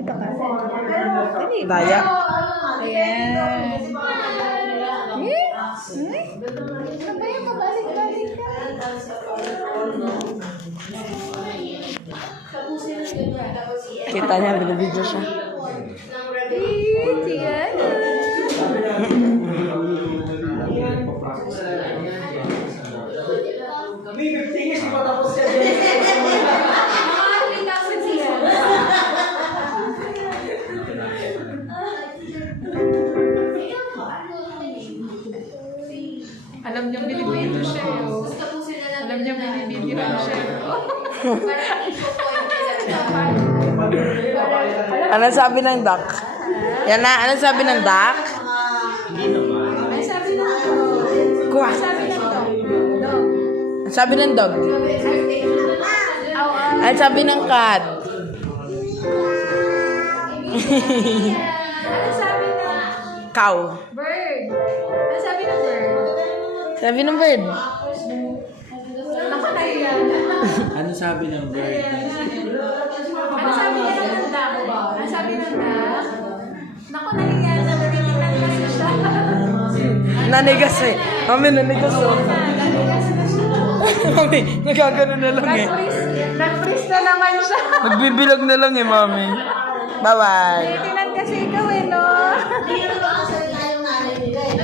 Dito ka. Dali. Daya. Ayan. Sabay ka, balik-balik ka. Kita niya, nag-video siya. Tiana. Alam niyo, binibidyo siya. Alam niyo, binibidyo siya. Ano sabi ng duck? Yan na, ano sabi ng duck? Ay, sabi ng dog. Kuha. Sabi ng dog. Ano sabi ng dog? Ano sabi ng cat? Ano sabi ng Cow. bird? Ano sabi ng bird? Sabi ng bird. Nakatayan. Ano sabi ng bird? Ano sabi niya ng duck? Ano sabi ng duck? Naku, nahiya na. Nanigitan kasi siya. Nanigas eh. Mami, nanigas oh. Nanigas na siya. Mami, nagkagano na lang eh. Nag-freeze na naman siya. Nagbibilog na lang eh, mami. Bye-bye. Tinan kasi ikaw eh, no? Hindi na ba kasi tayo nanay nila eh.